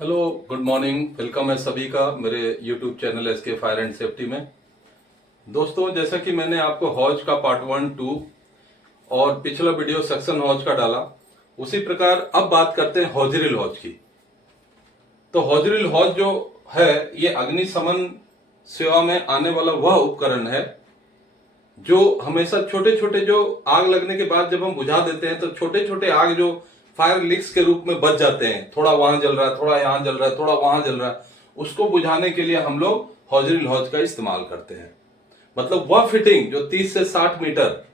Hello, good morning. Welcome है सभी का मेरे YouTube channel SK fire and safety में। दोस्तों, जैसा कि मैंने आपको हौज का पार्ट 1, 2 और पिछला वीडियो सक्शन हौज का डाला, उसी प्रकार अब बात करते हैं हौजरिल हौज की। तो हौजरिल हौज जो है, ये अग्निशमन सेवा में आने वाला वह उपकरण है जो हमेशा छोटे छोटे जो आग लगने के बाद जब हम बुझा देते हैं तो छोटे छोटे आग जो फायर लीक्स के रूप में बच जाते हैं, थोड़ा वहां जल रहा है, थोड़ा यहां जल रहा है, थोड़ा वहां जल रहा है, उसको बुझाने के लिए हम लोग हौजरिल हौज का इस्तेमाल करते हैं। मतलब वह फिटिंग जो 30 से 60 मीटर,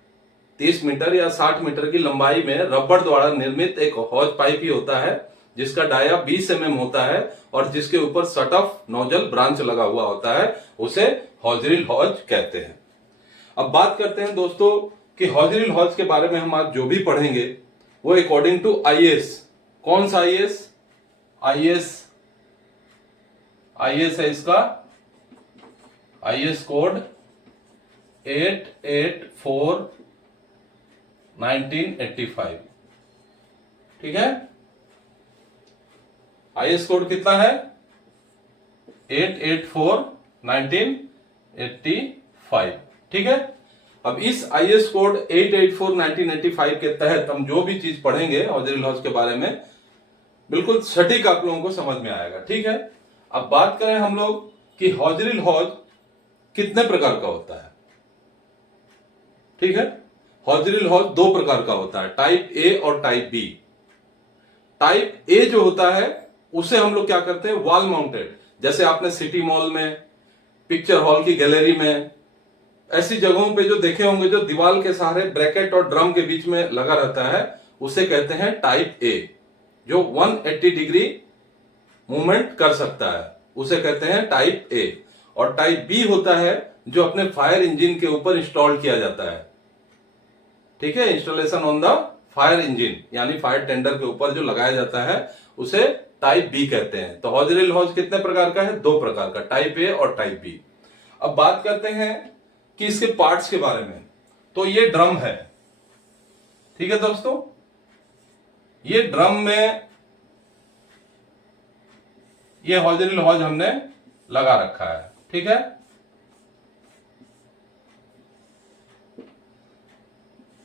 30 मीटर या 60 मीटर की लंबाई में रबड़ द्वारा निर्मित एक हौज पाइप ही होता है, जिसका डाया 20 mm होता है और जिसके ऊपर सट ऑफ नोजल ब्रांच लगा हुआ होता है, उसे हौजरिल हौज कहते हैं। अब बात करते हैं दोस्तों कि हौजरिल हौज के बारे में हम आज जो भी पढ़ेंगे वो अकॉर्डिंग टू आईएएस। कौन सा आईएएस? आईएएस है इसका आईएएस कोड 884/1985। ठीक है, आईएएस कोड कितना है? 884/1985। ठीक है, अब इस आईएएस कोड 884/1985 के तहत हम जो भी चीज पढ़ेंगे हौजरिल हौज के बारे में, बिल्कुल सटीक आप लोगों को समझ में आएगा। ठीक है, अब बात करें हम लोग कि हौजरिल हौज कितने प्रकार का होता है। ठीक है, हौजरिल हौज दो प्रकार का होता है, टाइप ए और टाइप बी। टाइप ए जो होता है उसे हम लोग क्या करते हैं, वॉल माउंटेड, जैसे आपने सिटी मॉल में, पिक्चर हॉल की गैलरी में, ऐसी जगहों पे जो देखे होंगे, जो दीवार के सहारे ब्रैकेट और ड्रम के बीच में लगा रहता है, उसे कहते हैं टाइप ए, जो 180 डिग्री मूवमेंट कर सकता है, उसे कहते हैं टाइप ए। और टाइप बी होता है जो अपने फायर इंजन के ऊपर इंस्टॉल किया जाता है। ठीक है, installation on the fire engine, यानी फायर टेंडर के ऊपर जो लगाया जाता है, उसे टाइप बी कहते हैं। तो हौजरिल हौज कितने प्रकार का है? दो प्रकार का, टाइप ए और टाइप बी। अब बात करते हैं कि इसके पार्ट्स के बारे में। तो ये ड्रम है। ठीक है दोस्तों, ये ड्रम में ये हौजरिल हौज हमने लगा रखा है। ठीक है,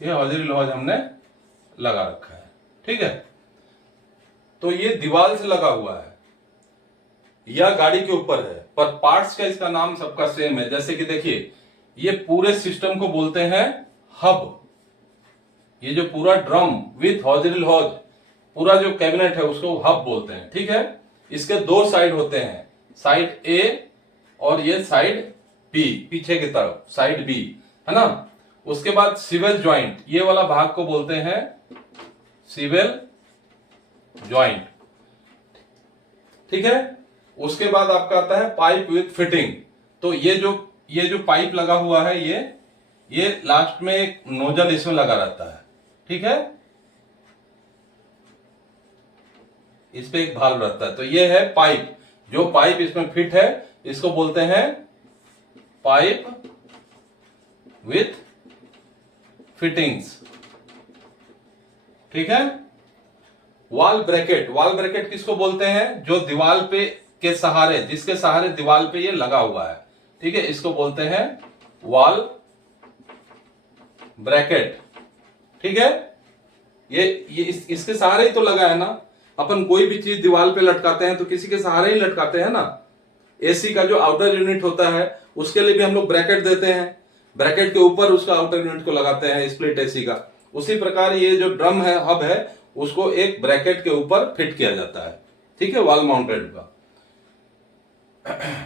ये हौजरिल हौज हमने लगा रखा है। ठीक है, तो ये दीवार से लगा हुआ है या गाड़ी के ऊपर है, पर पार्ट्स का इसका नाम सबका सेम है। जैसे कि देखिए, ये पूरे सिस्टम को बोलते हैं हब। ये जो पूरा ड्रम विथ हौजरिल हौज, पूरा जो कैबिनेट है, उसको हब बोलते हैं। ठीक है, इसके दो साइड होते हैं, साइड ए और ये साइड बी, पीछे की तरफ साइड बी, है ना। उसके बाद सिवेल ज्वाइंट, ये वाला भाग को बोलते हैं सिवेल ज्वाइंट। ठीक है, उसके बाद आपका आता है पाइप विथ फिटिंग। तो ये जो पाइप लगा हुआ है, ये लास्ट में एक नोजल इसमें लगा रहता है। ठीक है, इस पे एक भाल्व रहता है। तो ये है पाइप, जो पाइप इसमें फिट है, इसको बोलते हैं पाइप विथ फिटिंग्स। ठीक है, वॉल ब्रैकेट, वॉल ब्रैकेट किसको बोलते हैं? जो दीवार पे के सहारे, जिसके सहारे दीवार पे ये लगा हुआ है। ठीक है, इसको बोलते हैं वॉल ब्रैकेट। ठीक है, ये इसके सहारे ही तो लगा है ना। अपन कोई भी चीज दीवार पे लटकाते हैं तो किसी के सहारे ही लटकाते हैं ना। एसी का जो आउटर यूनिट होता है, उसके लिए भी हम लोग ब्रैकेट देते हैं, ब्रैकेट के ऊपर उसका आउटर यूनिट को लगाते हैं, स्प्लिट एसी का। उसी प्रकार ये जो ड्रम है, हब है, उसको एक ब्रैकेट के ऊपर फिट किया जाता है। ठीक है, वॉल माउंटेड का।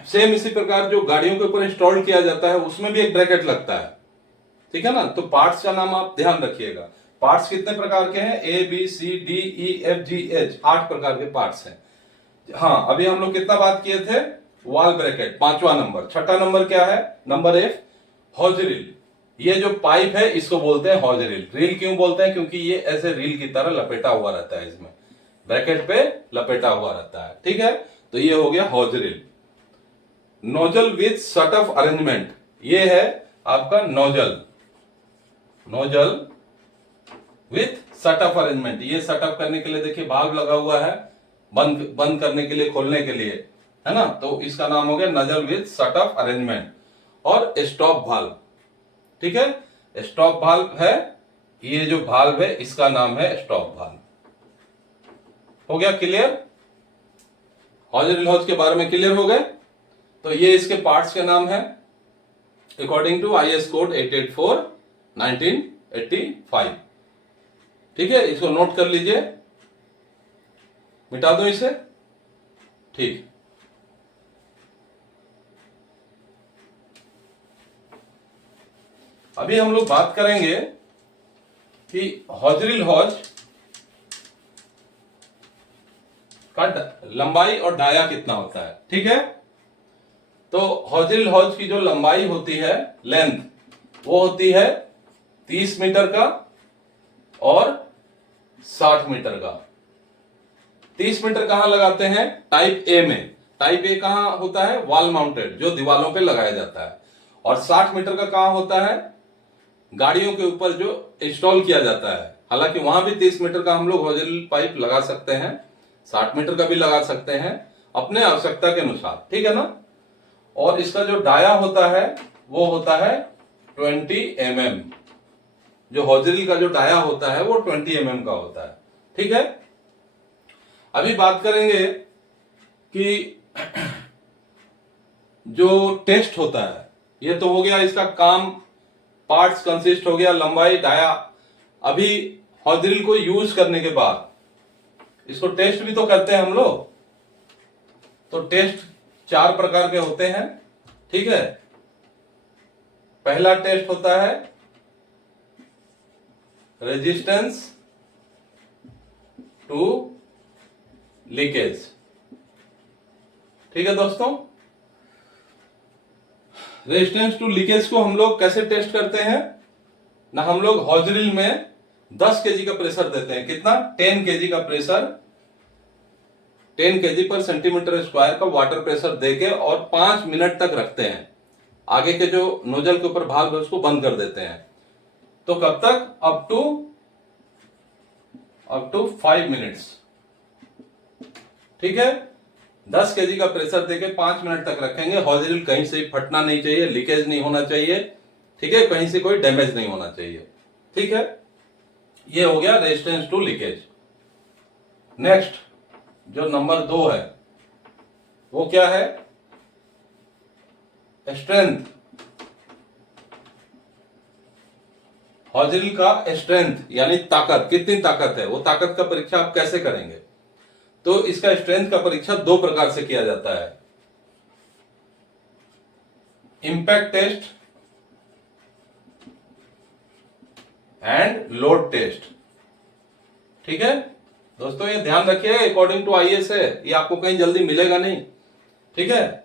सेम इसी प्रकार जो गाड़ियों के ऊपर इंस्टॉल किया जाता है, उसमें भी एक ब्रैकेट लगता है। ठीक है ना। तो पार्ट्स का नाम आप ध्यान रखिएगा। पार्ट्स कितने प्रकार के हैं? A B C D E F G H, 8 प्रकार के पार्ट्स हैं। हाँ, अभी हम लोग कितना बात किए थे? वॉल ब्रैकेट, 5वां नंबर। छठा नंबर क्या है? Number F, hose reel. ये जो पाइप है, इसको बोलते हैं हौजरिल। रील क्यों बोलते हैं? क्योंकि ये ऐसे रील की तरह लपेटा हुआ रहता है, इसमें ब्रैकेट पे लपेटा हुआ रहता है। ठीक है, तो ये हो गया hose reel. Nozzle with shut off arrangement, ये है आपका nozzle, nozzle with setup arrangement. ये सेटअप करने के लिए देखिए वाल्व लगा हुआ है, बंद करने के लिए, खोलने के लिए, है ना। तो इसका नाम हो गया nasal with shut off arrangement. और स्टॉप वाल्व, ठीक है, स्टॉप वाल्व है, ये जो वाल्व है इसका नाम है स्टॉप वाल्व। हो गया क्लियर? हॉजरी लॉज के बारे में क्लियर हो गए? तो ये इसके पार्ट्स के नाम है अकॉर्डिंग टू IS कोड 884 1985। ठीक है, इसको नोट कर लीजिए, मिटा दो इसे। ठीक, अभी हम लोग बात करेंगे कि हॉजरी लॉज का लंबाई और डाया कितना होता है। ठीक है, तो हॉजरी लॉज की जो लंबाई होती है, लेंथ, वो होती है 30 मीटर का और 60 मीटर का। 30 मीटर कहां लगाते हैं? टाइप ए में। टाइप ए कहां होता है? वॉल माउंटेड, जो दीवारों पे लगाया जाता है। और 60 मीटर का कहां होता है? गाड़ियों के ऊपर जो इंस्टॉल किया जाता है। हालांकि वहां भी 30 मीटर का हम लोग हॉजरी पाइप लगा सकते हैं, 60 मीटर का भी लगा सकते हैं अपने आवश्यकता के अनुसार, ठीक है ना। और इसका जो डाया होता है वो होता है 20 mm। जो हॉजरी का जो डाया होता है वो 20 mm का होता है। ठीक है, अभी बात करेंगे कि जो टेस्ट होता है, ये तो हो गया इसका काम, पार्ट्स कंसिस्ट हो गया, लंबाई, डाया। अभी हॉजरी को यूज करने के बाद इसको टेस्ट भी तो करते हैं हम लोग। तो टेस्ट 4 प्रकार के होते हैं। ठीक है, पहला टेस्ट होता है रेजिस्टेंस टू लीकेज। ठीक है दोस्तों, रेजिस्टेंस टू लीकेज को हम लोग कैसे टेस्ट करते हैं ना, हम लोग हॉजरी में 10 kg का प्रेशर देते हैं। कितना? 10 kg का प्रेशर, 10 kg पर सेंटीमीटर स्क्वायर का वाटर प्रेशर देके और 5 मिनट तक रखते हैं। आगे के जो नोजल के ऊपर भाग है उसको बंद कर देते हैं। तो कब तक? Up to 5 minutes. ठीक है, 10 kg का प्रेशर देके 5 मिनट तक रखेंगे। हॉजरी कहीं से फटना नहीं चाहिए, लीकेज नहीं होना चाहिए, ठीक है, कहीं से कोई डैमेज नहीं होना चाहिए। ठीक है, ये हो गया रेजिस्टेंस टू लीकेज। नेक्स्ट जो नंबर 2 है वो क्या है? स्ट्रेंथ। हॉजरी का स्ट्रेंथ यानी ताकत, कितनी ताकत है, वो ताकत का परीक्षा आप कैसे करेंगे? तो इसका स्ट्रेंथ का परीक्षा 2 प्रकार से किया जाता है, impact test and load test. ठीक है दोस्तों, ये ध्यान रखिए, अकॉर्डिंग टू IS है, ये आपको कहीं जल्दी मिलेगा नहीं। ठीक है,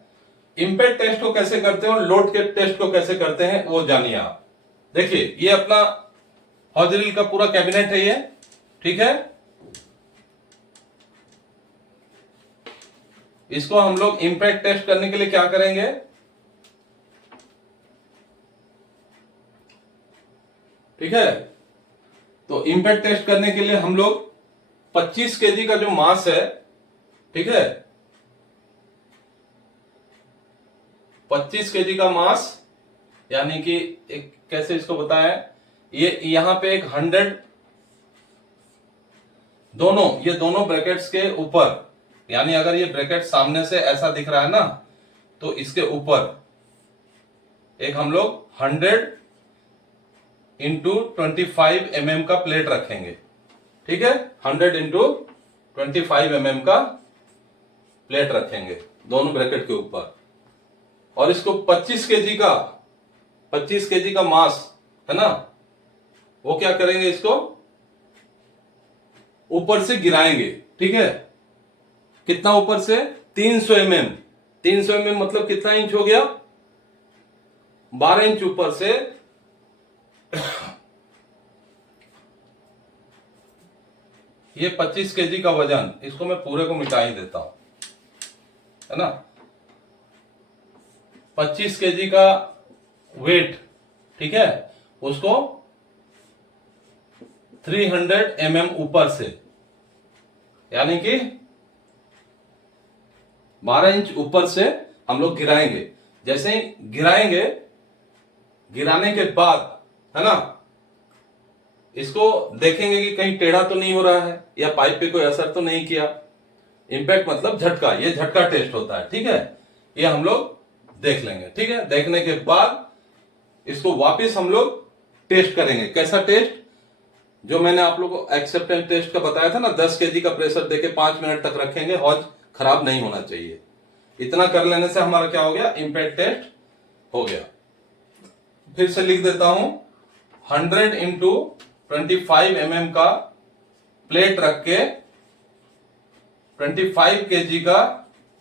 इंपैक्ट टेस्ट को कैसे करते हैं और लोड के टेस्ट को कैसे करते हैं वो जानिए आप। देखिए, ये अपना हॉजरी का पूरा कैबिनेट है ये। ठीक है, इसको हम लोग इंपैक्ट टेस्ट करने के लिए क्या करेंगे? ठीक है, तो इंपैक्ट टेस्ट करने के लिए हम लोग 25 kg का जो मास है, ठीक है, 25 kg का मास, यानी कि एक कैसे इसको बताएं, ये यहां पे एक 100, ये दोनों ब्रैकेट्स के ऊपर, यानी अगर ये ब्रैकेट सामने से ऐसा दिख रहा है ना, तो इसके ऊपर एक हम लोग 100 इंटू 25 mm का प्लेट रखेंगे। ठीक है, 100 इंटू 25 mm का प्लेट रखेंगे दोनों ब्रैकेट के ऊपर। और इसको 25 kg का मास है ना, वो क्या करेंगे, इसको ऊपर से गिराएंगे। ठीक है, कितना ऊपर से? 300 mm। 300 mm मतलब कितना इंच हो गया? 12 इंच ऊपर से ये 25 kg का वजन, इसको मैं पूरे को मिटा ही देता हूं, है ना। 25 kg का वेट, ठीक है, उसको 300 mm ऊपर से, यानी कि 12 इंच ऊपर से हम लोग गिराएंगे। जैसे ही गिराएंगे, गिराने के बाद है ना, इसको देखेंगे कि कहीं टेढ़ा तो नहीं हो रहा है या पाइप पे कोई असर तो नहीं किया। इंपैक्ट मतलब झटका, ये झटका टेस्ट होता है। ठीक है, ये हम लोग देख लेंगे। ठीक है, देखने के बाद इसको वापस हम लोग टेस्ट करेंगे। कैसा टेस्ट? जो मैंने आप लोगों को एक्सेप्टेंस टेस्ट का बताया था ना, 10 केजी का प्रेशर देके 5 मिनट तक रखेंगे, हौज खराब नहीं होना चाहिए। इतना कर लेने से हमारा क्या हो गया? इंपैक्ट टेस्ट हो गया। फिर से लिख देता हूं, 100 इंटू 25 mm का प्लेट रख के 25 केजी का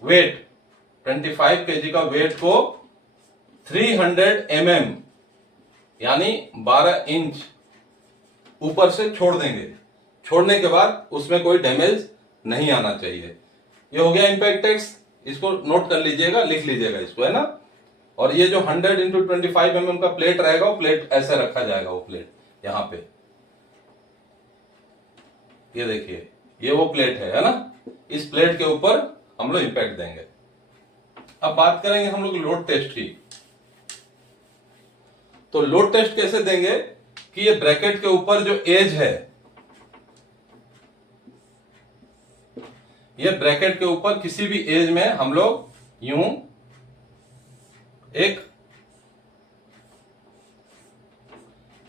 वेट, 25 केजी का वेट को 300 mm यानी 12 इंच ऊपर से छोड़ देंगे। छोड़ने के बाद उसमें कोई डैमेज नहीं आना चाहिए। ये हो गया इंपैक्ट टेस्ट। इसको नोट कर लीजिएगा, लिख लीजिएगा इसको, है ना। और ये जो 100 इंटू 25 mm का प्लेट रहेगा, वो प्लेट ऐसे रखा जाएगा, वो प्लेट यहां पे, ये देखिए, ये वो प्लेट है ना। इस प्लेट के ऊपर हम लोग इंपैक्ट देंगे। अब बात करेंगे हम लोग लोड टेस्ट की। तो लोड टेस्ट कैसे देंगे कि ये ब्रैकेट के ऊपर जो एज है, ये ब्रैकेट के ऊपर किसी भी एज में हम लोग यूं एक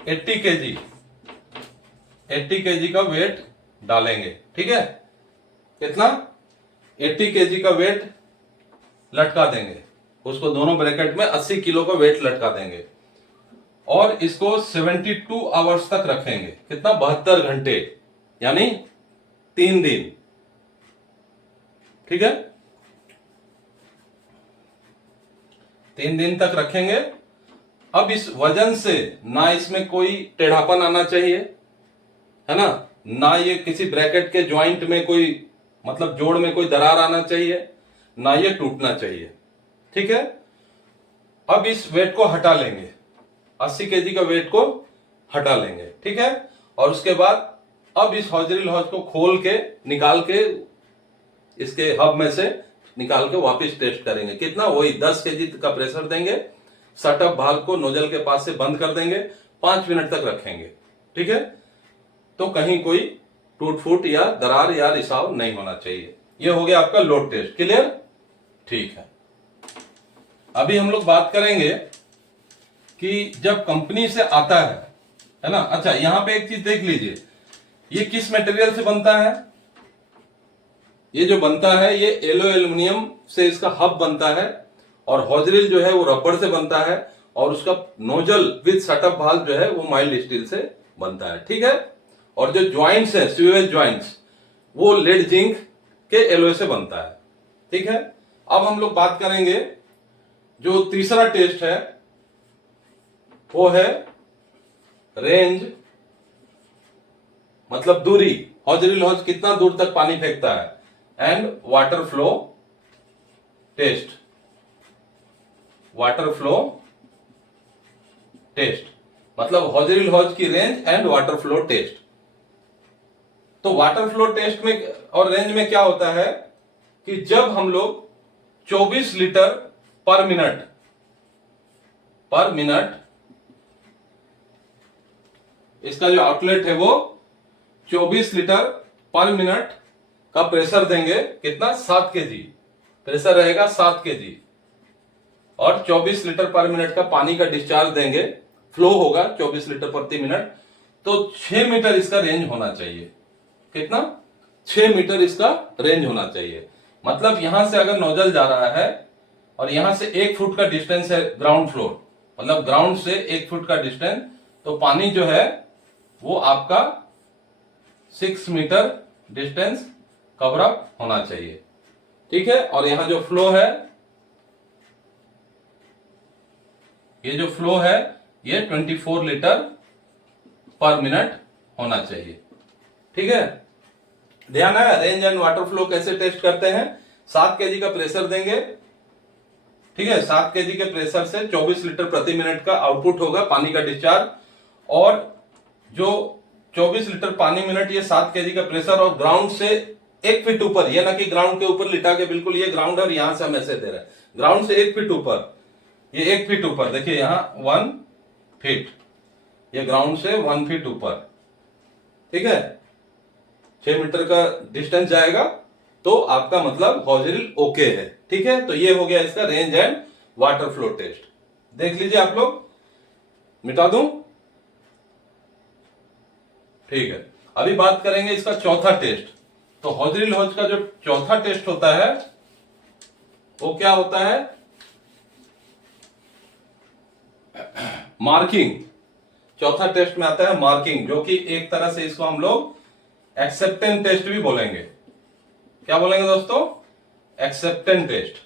80 केजी का वेट डालेंगे। ठीक है, कितना? 80 केजी का वेट लटका देंगे। उसको दोनों ब्रैकेट में 80 किलो का वेट लटका देंगे और इसको 72 आवर्स तक रखेंगे। कितना? 72 घंटे, यानी 3 दिन। ठीक है, 3 दिन तक रखेंगे। अब इस वजन से ना इसमें कोई टेढ़ापन आना चाहिए, है ना ये किसी ब्रैकेट के ज्वाइंट में कोई, मतलब जोड़ में कोई दरार आना चाहिए, ना ये टूटना चाहिए। ठीक है, अब इस वेट को हटा लेंगे, 80 केजी का वेट को हटा लेंगे। ठीक है, और उसके बाद अब इस हॉजरी हॉज को खोल के निकाल के इसके हब में से निकाल के वापस टेस्ट करेंगे। कितना? वही 10 केजी का प्रेशर देंगे, सेटअप भाल्व को नोजल के पास से बंद कर देंगे, 5 मिनट तक रखेंगे। ठीक है, तो कहीं कोई टूट फूट या दरार या रिसाव नहीं होना चाहिए। यह हो गया आपका लोड टेस्ट। क्लियर? ठीक है, अभी हम लोग बात करेंगे कि जब कंपनी से आता है ना। अच्छा, यहां पे एक चीज देख लीजिए, ये किस मटेरियल से बनता है? ये जो बनता है ये एलो एल्युमिनियम से इसका हब बनता है, और हॉजरिल जो है वो रबड़ से बनता है, और उसका नोजल विद सेटअप भाल्व जो है वो माइल्ड स्टील से बनता है। ठीक है, और जो ज्वाइंट्स है, स्वीवेज ज्वाइंट्स, वो लेड जिंक के एलोय से बनता है। ठीक है, अब हम लोग बात करेंगे जो तीसरा टेस्ट है, वो है रेंज, मतलब दूरी, हॉजरिल हॉज कितना दूर तक पानी फेंकता है, and water flow test, water flow test, मतलब हॉजरिल हॉज की range and water flow test. तो वाटर फ्लो टेस्ट में और रेंज में क्या होता है कि जब हम लोग 24 लीटर पर मिनट इसका जो आउटलेट है वो 24 लीटर पर मिनट का प्रेशर देंगे। कितना? 7 केजी प्रेशर रहेगा, 7 केजी, और 24 लीटर पर मिनट का पानी का डिस्चार्ज देंगे, फ्लो होगा 24 लीटर प्रति मिनट। तो 6 मीटर इसका रेंज होना चाहिए। कितना? 6 मीटर इसका रेंज होना चाहिए। मतलब यहां से अगर नोजल जा रहा है और यहां से 1 फुट का डिस्टेंस है ग्राउंड फ्लोर, मतलब ग्राउंड से 1 फुट का डिस्टेंस, तो पानी जो है वो आपका 6 मीटर डिस्टेंस कवर अप होना चाहिए। ठीक है, और यहां जो फ्लो है, ये जो फ्लो है ये 24 लीटर पर मिनट होना चाहिए। ठीक है, ध्यान है। रेंज एंड वाटर फ्लो कैसे टेस्ट करते हैं? 7 केजी का प्रेशर देंगे। ठीक है, 7 केजी के प्रेशर से 24 लीटर प्रति मिनट का आउटपुट होगा पानी का डिस्चार्ज, और जो 24 लीटर पानी मिनट, ये 7 केजी का प्रेशर, और ग्राउंड से 1 फीट ऊपर, ये ना कि ग्राउंड के ऊपर लिटा के, बिल्कुल ये ग्राउंड और यहां से हम ऐसे दे रहे हैं, ग्राउंड से 1 फीट ऊपर, ये 1 फीट ऊपर, देखिए यहां 1 फीट, ये ग्राउंड से 1 फीट ऊपर, ठीक है, 6 मीटर का डिस्टेंस जाएगा तो आपका मतलब हॉज ड्रिल ओके है, ठीक है। तो ये हो गया इसका range and water flow test. देख लीजिए आप लोग, मिटा दूं, ठीक है। अभी बात करेंगे इसका चौथा टेस्ट। तो हॉज ड्रिल हॉज का जो चौथा टेस्ट होता है वो क्या होता है, मार्किंग। चौथा टेस्ट में आता है मार्किंग, जो कि एक तरह से इसको हम लोग एक्सेप्टेंस टेस्ट भी बोलेंगे। क्या बोलेंगे दोस्तों, एक्सेप्टेंस टेस्ट।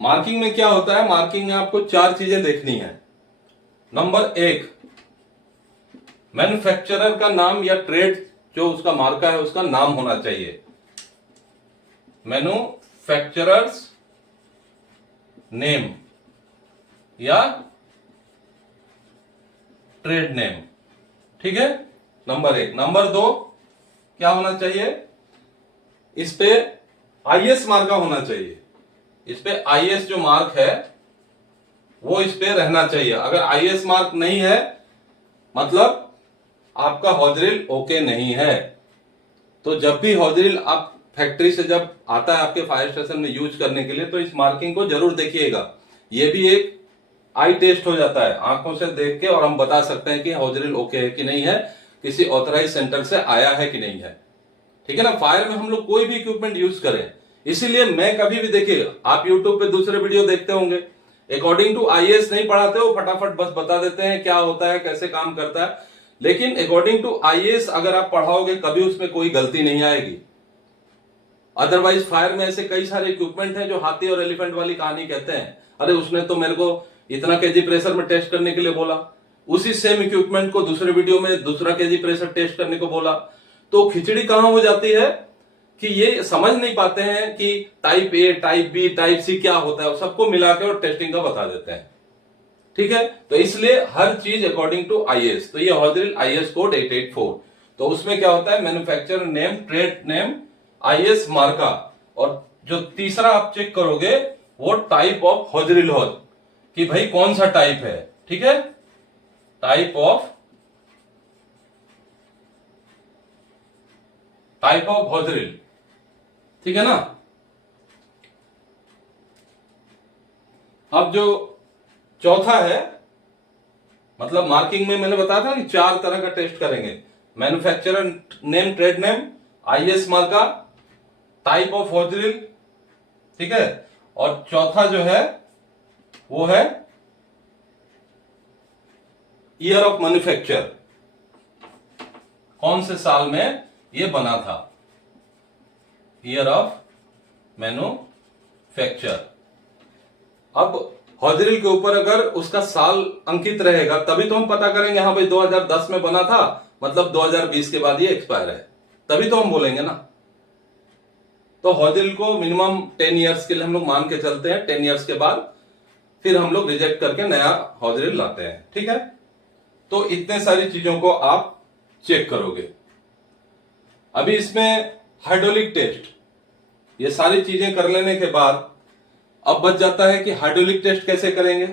मार्किंग में क्या होता है, मार्किंग में आपको 4 चीजें देखनी है। नंबर 1, मैन्युफैक्चरर का नाम या ट्रेड जो उसका मार्का है उसका नाम होना चाहिए, मैन्युफैक्चरर्स नेम या ट्रेड नेम, ठीक है, नंबर 1। नंबर 2, क्या होना चाहिए, इस पे आईएस मार्का होना चाहिए, इस पे आईएस जो मार्क है वो इस पे रहना चाहिए। अगर आईएस मार्क नहीं है मतलब आपका हॉज ड्रिल ओके नहीं है। तो जब भी हॉज ड्रिल आप फैक्ट्री से जब आता है आपके फायर स्टेशन में यूज करने के लिए, तो इस मार्किंग को जरूर देखिएगा। ये भी एक आई टेस्ट हो जाता है, आंखों से देख के और हम बता सकते हैं कि हॉज ड्रिल ओके है कि नहीं है, किसी ऑथराइज सेंटर से आया है कि नहीं है, ठीक है ना। फायर में हम लोग कोई भी इक्विपमेंट यूज करें, इसीलिए मैं कभी भी, देखिए आप यूट्यूब पे दूसरे वीडियो देखते होंगे, अकॉर्डिंग टू आईएएस नहीं पढ़ाते हो, फटाफट बस बता देते हैं क्या होता है कैसे काम करता है। लेकिन अकॉर्डिंग टू आईएएस अगर आप पढ़ाओगे कभी उसमें कोई गलती नहीं आएगी। अदरवाइज फायर में ऐसे कई सारे इक्विपमेंट हैं जो हाथी और एलिफेंट वाली कहानी कहते हैं, अरे उसने तो मेरे को इतना केजी प्रेशर में टेस्ट करने के लिए बोला, उसी सेम इक्विपमेंट को दूसरे वीडियो में दूसरा केजी प्रेशर टेस्ट करने को बोला। तो खिचड़ी कहां हो जाती है कि ये समझ नहीं पाते हैं कि type A, type B, type C क्या होता है, सबको मिलाकर और टेस्टिंग का बता देते हैं, ठीक है। तो इसलिए हर चीज अकॉर्डिंग टू आईएएस। तो ये हॉज ड्रिल आईएएस कोड 884, तो उसमें क्या होता है, manufacturer name, trade name, IAS मार्का, और जो तीसरा आप चेक करोगे वो type of hose drill hose, कि भाई कौन सा टाइप है, ठीक है, टाइप ऑफ हॉज ड्रिल, ठीक है ना। अब जो चौथा है, मतलब मार्किंग में मैंने बताया था कि 4 तरह का टेस्ट करेंगे, manufacturer name, trade name, IAS मार्का, टाइप ऑफ हॉज ड्रिल, ठीक है, और चौथा जो है वो है ईयर ऑफ मैन्युफैक्चर, कौन से साल में ये बना था, ईयर ऑफ मैन्युफैक्चर। अब हॉज ड्रिल के ऊपर अगर उसका साल अंकित रहेगा तभी तो हम पता करेंगे, हाँ भाई 2010 में बना था, मतलब 2020 के बाद ये एक्सपायर है, तभी तो हम बोलेंगे ना। तो हॉज ड्रिल को मिनिमम 10 इयर्स के लिए हम लोग मान के चलते हैं, 10 इयर्स के बाद फिर हम लोग रिजेक्ट करके नया हॉज ड्रिल लाते हैं, ठीक है। तो इतने सारी चीजों को आप चेक करोगे। अभी इसमें हाइड्रोलिक टेस्ट, ये सारी चीजें कर लेने के बाद अब बच जाता है कि हाइड्रोलिक टेस्ट कैसे करेंगे।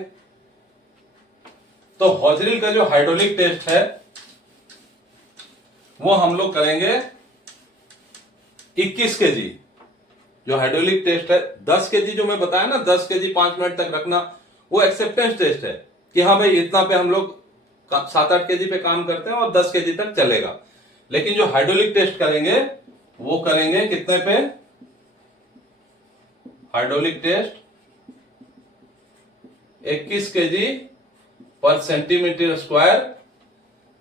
तो हॉज ड्रिल का जो हाइड्रोलिक टेस्ट है वो हम लोग करेंगे 21 केजी। जो हाइड्रोलिक टेस्ट है 10 केजी जो मैं बताया ना, 10 केजी 5 मिनट तक रखना, वो एक्सेप्टेंस टेस्ट है कि हाँ भाई इतना पे हम लोग 7-8 केजी पे काम करते हैं और 10 केजी तक चलेगा। लेकिन जो हाइड्रोलिक टेस्ट करेंगे वो करेंगे कितने पे, हाइड्रोलिक टेस्ट 21 केजी पर सेंटीमीटर स्क्वायर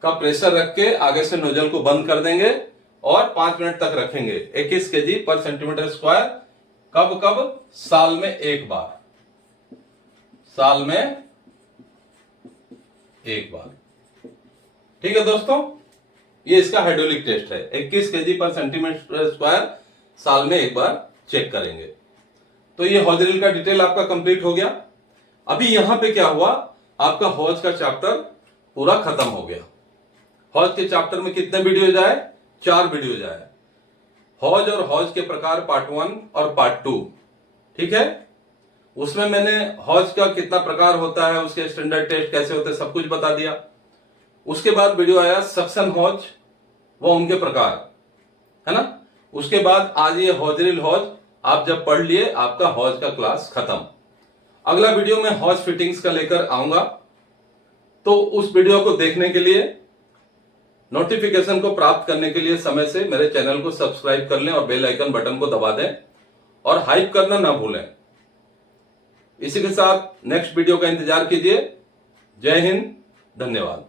का प्रेशर रख के आगे से नोजल को बंद कर देंगे और 5 मिनट तक रखेंगे। 21 केजी पर सेंटीमीटर स्क्वायर, कब कब, साल में एक बार, साल में एक बार, ठीक है दोस्तों। ये इसका हाइड्रोलिक टेस्ट है, 21 केजी पर सेंटीमीटर स्क्वायर साल में एक बार चेक करेंगे। तो ये हॉज ड्रिल का डिटेल आपका कंप्लीट हो गया। अभी यहां पे क्या हुआ, आपका हॉज का चैप्टर पूरा खत्म हो गया। हॉज के चैप्टर में कितने वीडियो जाए, 4 वीडियो जाए। हौज और हौज के प्रकार पार्ट 1 और पार्ट 2, ठीक है। उसमें मैंने हौज का कितना प्रकार होता है, उसके स्टैंडर्ड टेस्ट कैसे होते हैं, सब कुछ बता दिया। उसके बाद वीडियो आया सक्शन हौज व उनके प्रकार, है ना। उसके बाद आज ये हौजरिल हौज, आप जब पढ़ लिए आपका हौज का क्लास खत्म। अगला वीडियो में हौज फिटिंग्स का लेकर आऊंगा, तो उस वीडियो को देखने के लिए, नोटिफिकेशन को प्राप्त करने के लिए समय से मेरे चैनल को सब्सक्राइब कर लें और बेल आइकन बटन को दबा दें और हाइप करना ना भूलें। इसी के साथ नेक्स्ट वीडियो का इंतजार कीजिए। जय हिंद, धन्यवाद।